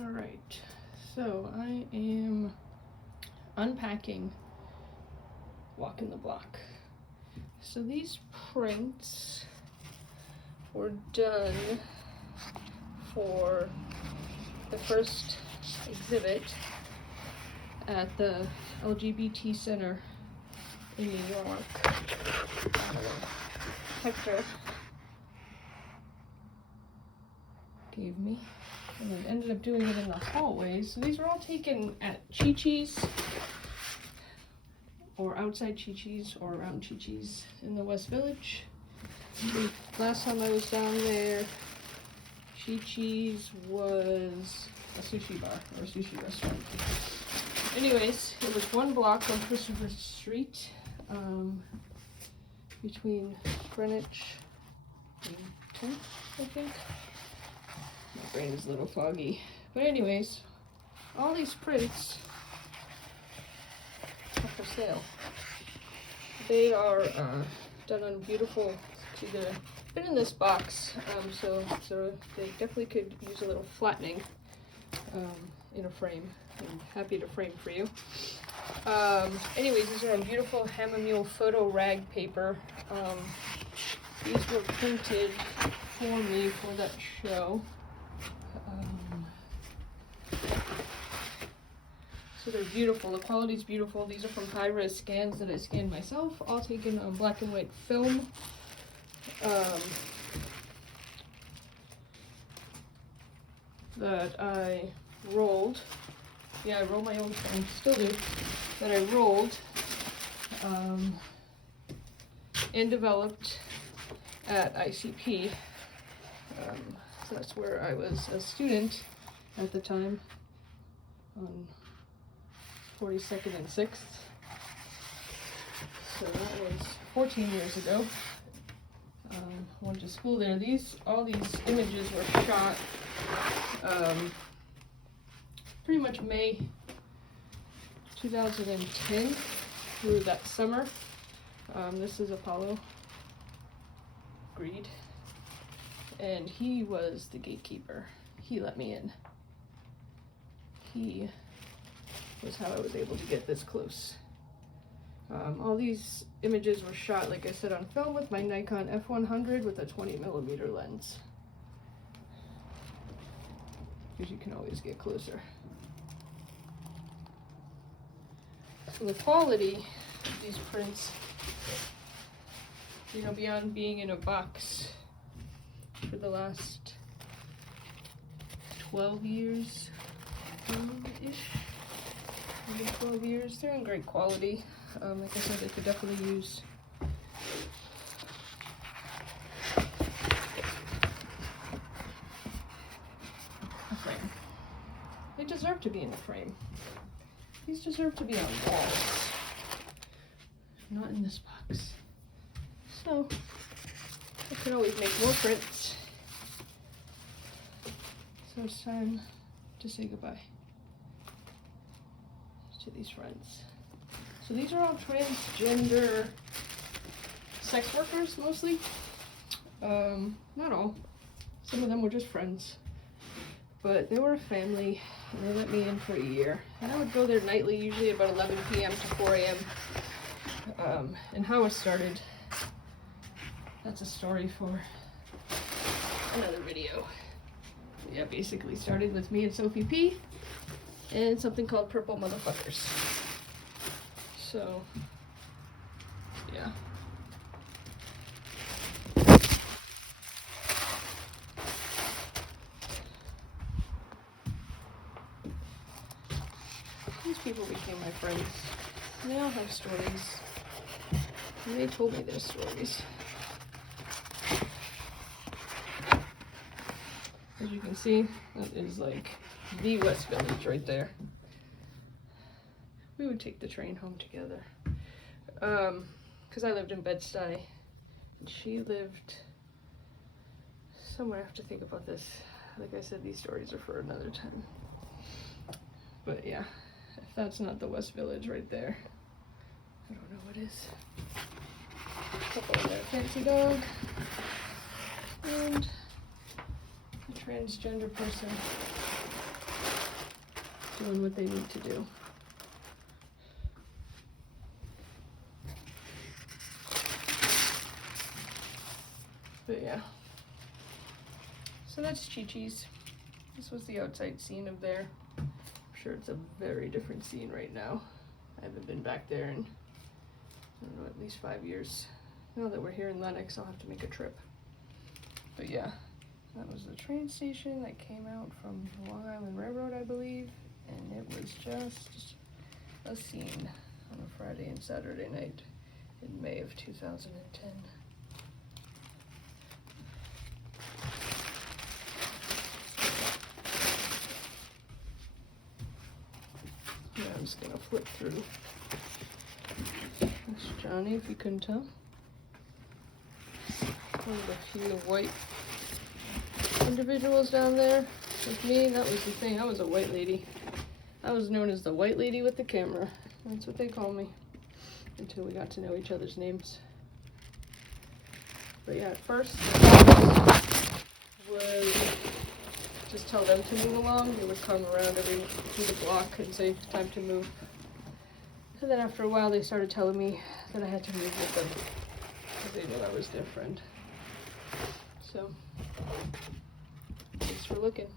Alright, so I am unpacking Walking the Block. So these prints were done for the first exhibit at the LGBT Center in New York. Hector gave me, and then ended up doing it in the hallways. So these were all taken at Chi-Chi's, or outside Chi-Chi's, or around Chi-Chi's in the West Village. The last time I was down there, Chi-Chi's was a sushi bar, or a sushi restaurant. Anyways, it was one block on Christopher Street, between Greenwich and 10th, I think. My brain is a little foggy. But anyways, all these prints are for sale. They are done on beautiful, they've been in this box, so they definitely could use a little flattening in a frame. I'm happy to frame for you. Anyways, these are on beautiful chamomile photo rag paper. These were printed for me for that show. So they're beautiful. The quality's beautiful. These are from high-res scans that I scanned myself, all taken on black and white film. That I rolled. Yeah, I roll my own film, still do. That I rolled and developed at ICP. So that's where I was a student at the time, on 42nd and 6th. So that was 14 years ago. Went to school there. All these images were shot pretty much May 2010 through that summer. This is Apollo Greed, and he was the gatekeeper. He let me in. He was how I was able to get this close. All these images were shot, like I said, on film with my Nikon F100 with a 20mm lens, because you can always get closer. So the quality of these prints, you know, beyond being in a box for the last 12 years, ish, maybe 12 years, they're in great quality. Like I said, they could definitely use a frame. They deserve to be in a frame. These deserve to be on walls, not in this box. So I could always make more prints. So it's time to say goodbye to these friends. So these are all transgender sex workers, mostly. Not all. Some of them were just friends. But they were a family, and they let me in for a year. And I would go there nightly, usually about 11 p.m. to 4 a.m. And how it started, that's a story for another video. Yeah, basically started with me and Sophie P. and something called Purple Motherfuckers. So, yeah. These people became my friends. They all have stories. And they told me their stories. As you can see, that is like the West Village right there. We would take the train home together. Because I lived in Bed-Stuy, and she lived somewhere. I have to think about this. Like I said, these stories are for another time. But yeah, if that's not the West Village right there, I don't know what is. Couple of their fancy dog, and a transgender person doing what they need to do. But yeah. So that's Chi-Chi's. This was the outside scene of there. I'm sure it's a very different scene right now. I haven't been back there in, I don't know, at least 5 years. Now that we're here in Lenox, I'll have to make a trip. But yeah, that was the train station that came out from the Long Island Railroad, I believe. And it was just a scene on a Friday and Saturday night in May of 2010. Yeah, I'm just gonna flip through. That's Johnny, if you couldn't tell. One of the few white individuals down there with me. That was the thing, I was a white lady. I was known as the white lady with the camera. That's what they call me. Until we got to know each other's names. But yeah, at first, was just tell them to move along. They would come around through the block and say, time to move. And then after a while, they started telling me that I had to move with them because they knew I was their friend. So, thanks for looking.